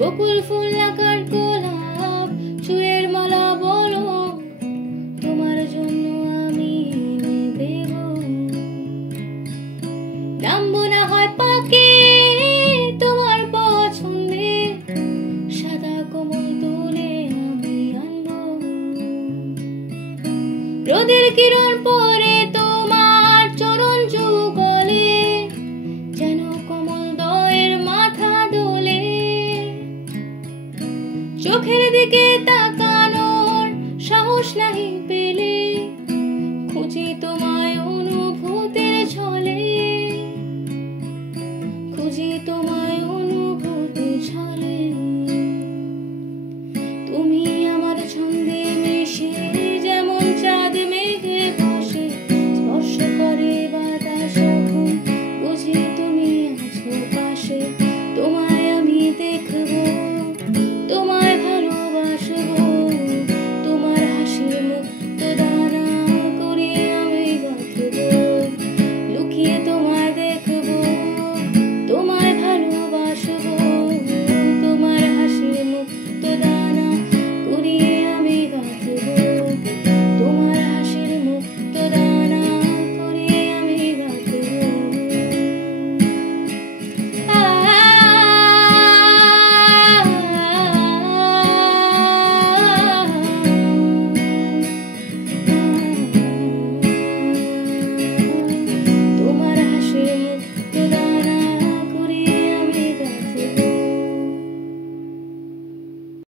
বকুল ফুল আকার গোলাপ চুয়ের মালা বলো তোমার জন্য আমি দেব। নামবো না হয় পাকে তোমার পছন্দে, সাদা কোমল তুলে আমি আনবো। রোদের কিরণ